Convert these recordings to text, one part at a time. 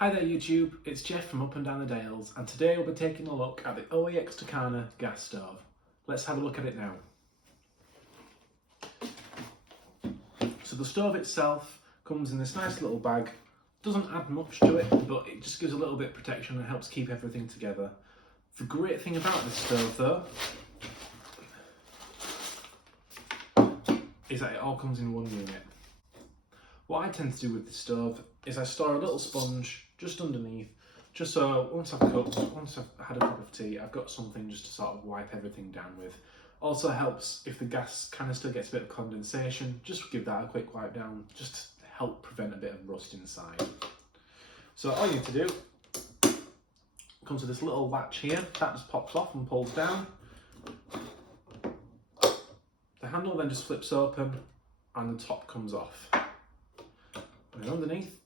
Hi there YouTube, it's Jeff from Up and Down the Dales, and today we'll be taking a look at the OEX Tacana gas stove. Let's have a look at it now. So the stove itself comes in this nice little bag. Doesn't add much to it, but it just gives a little bit of protection and helps keep everything together. The great thing about this stove though is that it all comes in one unit. What I tend to do with this stove is I store a little sponge just underneath, just so once I've had a cup of tea, I've got something just to sort of wipe everything down with. Also helps if the gas canister gets a bit of condensation, just give that a quick wipe down, just to help prevent a bit of rust inside. So all you need to do, comes with this little latch here, that just pops off and pulls down. The handle then just flips open and the top comes off. And underneath,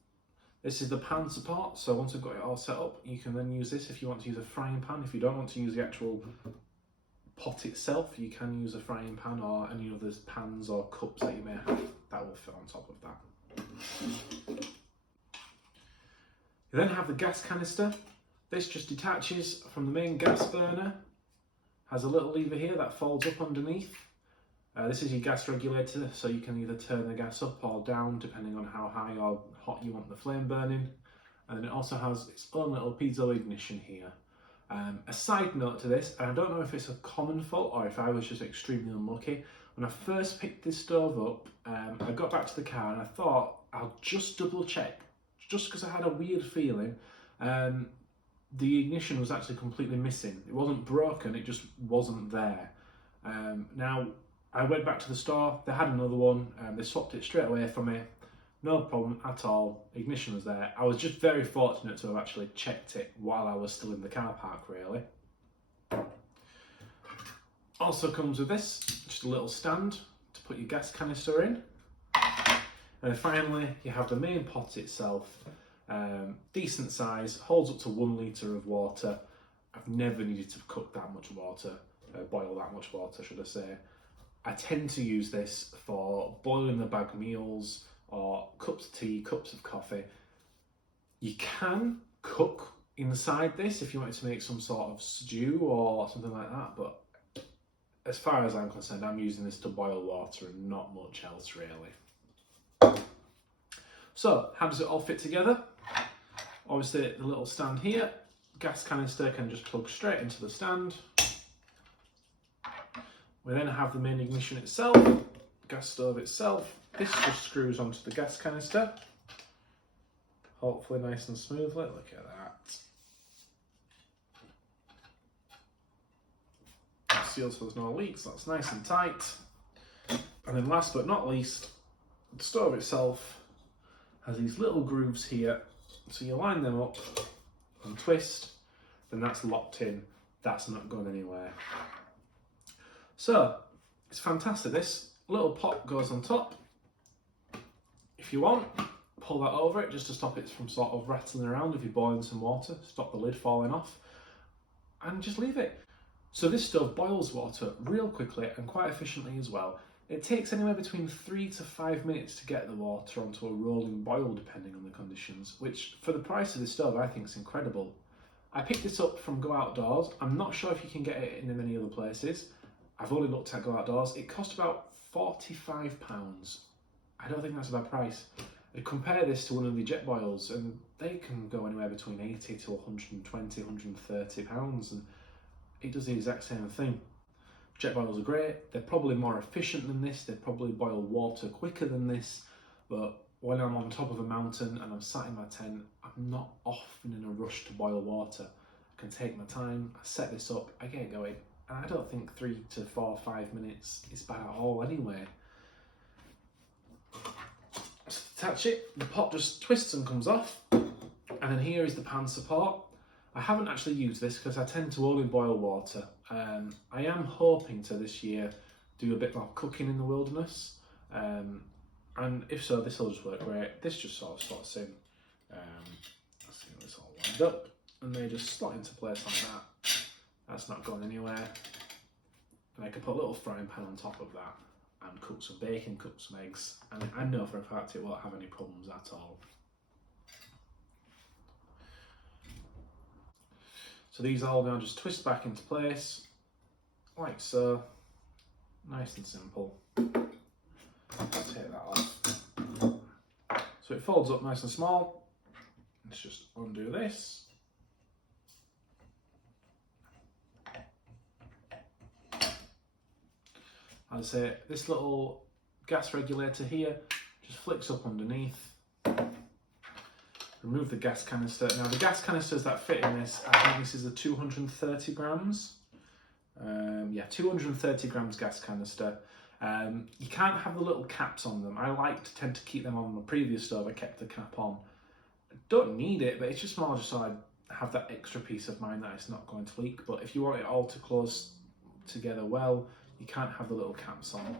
this is the pan support, so once I've got it all set up, you can then use this if you want to use a frying pan. If you don't want to use the actual pot itself, you can use a frying pan or any other pans or cups that you may have. That will fit on top of that. You then have the gas canister. This just detaches from the main gas burner. Has a little lever here that folds up underneath. This is your gas regulator, so you can either turn the gas up or down depending on how high or hot you want the flame burning. And then it also has its own little piezo ignition here. A side note to this, and I don't know if it's a common fault or if I was just extremely unlucky, when I first picked this stove up, I got back to the car and I thought I'll just double check, just because I had a weird feeling. The ignition was actually completely missing. It wasn't broken, it just wasn't there. Now, I went back to the store, they had another one, they swapped it straight away for me. No problem at all, ignition was there. I was just very fortunate to have actually checked it while I was still in the car park really. Also comes with this, just a little stand to put your gas canister in. And then finally, you have the main pot itself. Decent size, holds up to 1 litre of water. I've never needed to cook that much water, boil that much water should I say. I tend to use this for boiling the bag meals or cups of tea, cups of coffee. You can cook inside this if you wanted to make some sort of stew or something like that, but as far as I'm concerned, I'm using this to boil water and not much else really. So, how does it all fit together? Obviously the little stand here, gas canister can just plug straight into the stand. We then have the main ignition itself, gas stove itself. This just screws onto the gas canister. Hopefully nice and smoothly, look at that. Seals so there's no leaks, that's nice and tight. And then last but not least, the stove itself has these little grooves here. So you line them up and twist, then that's locked in, that's not going anywhere. So, it's fantastic. This little pot goes on top. If you want, pull that over it just to stop it from sort of rattling around if you're boiling some water, stop the lid falling off, and just leave it. So this stove boils water real quickly and quite efficiently as well. It takes anywhere between 3 to 5 minutes to get the water onto a rolling boil depending on the conditions, which for the price of this stove I think is incredible. I picked this up from Go Outdoors. I'm not sure if you can get it in many other places. I've only looked at Go Outdoors. It cost about £45. I don't think that's a bad price. I compare this to one of the Jetboils and they can go anywhere between 80 to 120, 130 pounds and it does the exact same thing. Jetboils are great, they're probably more efficient than this, they probably boil water quicker than this, but when I'm on top of a mountain and I'm sat in my tent, I'm not often in a rush to boil water. I can take my time, I set this up, I get it going. And I don't think 3 to 4 or 5 minutes is bad at all anyway. So to attach it, the pot just twists and comes off. And then here is the pan support. I haven't actually used this because I tend to only boil water. I am hoping to this year do a bit more cooking in the wilderness. And if so, this will just work great. This just sort of slots in. Let's see this all lined up. And they just slot into place like that. That's not going anywhere. And I can put a little frying pan on top of that and cook some bacon, cook some eggs, and I know for a fact it won't have any problems at all. So these all now just twist back into place, like so. Nice and simple. Take that off. So it folds up nice and small. Let's just undo this. As I say, this little gas regulator here just flicks up underneath. Remove the gas canister. Now the gas canisters that fit in this, I think this is a 230 grams. 230 grams gas canister. You can't have the little caps on them. I tend to keep them on. My previous stove I kept the cap on. I don't need it, but it's just more just so I have that extra peace of mind that it's not going to leak. But if you want it all to close together well, you can't have the little caps on.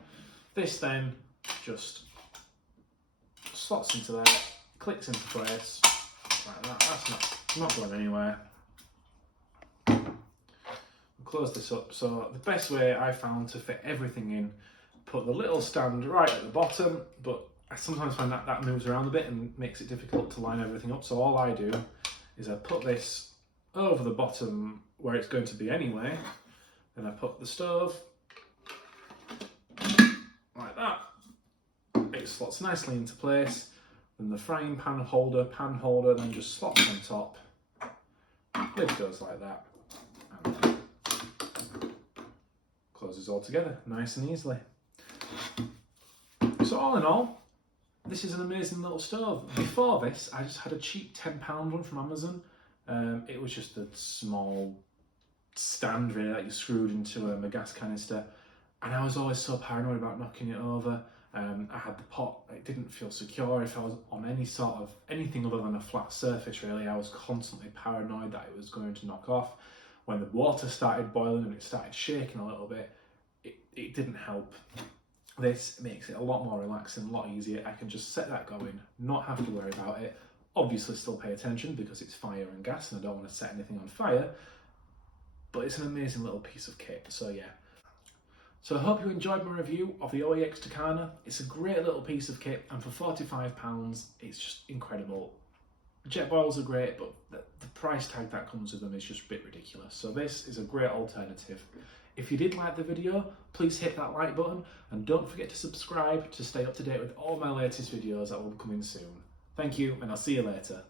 This then just slots into there, clicks into place like that. That's not going anywhere. Close this up. So the best way I found to fit everything in, put the little stand right at the bottom, but I sometimes find that moves around a bit and makes it difficult to line everything up. So all I do is I put this over the bottom where it's going to be anyway. Then I put the stove like that. It slots nicely into place. Then the frying pan holder then just slots on top. Lid goes like that. And closes all together nice and easily. So all in all, this is an amazing little stove. Before this, I just had a cheap £10 one from Amazon. It was just a small stand really that you screwed into a gas canister, and I was always so paranoid about knocking it over. I had the pot, it didn't feel secure. If I was on anything other than a flat surface really, I was constantly paranoid that it was going to knock off. When the water started boiling and it started shaking a little bit, it didn't help. This makes it a lot more relaxing, a lot easier. I can just set that going, not have to worry about it. Obviously still pay attention because it's fire and gas and I don't want to set anything on fire, but it's an amazing little piece of kit, so yeah. So I hope you enjoyed my review of the OEX Tacana. It's a great little piece of kit, and for £45, it's just incredible. Jetboils are great, but the price tag that comes with them is just a bit ridiculous. So this is a great alternative. If you did like the video, please hit that like button, and don't forget to subscribe to stay up to date with all my latest videos that will be coming soon. Thank you, and I'll see you later.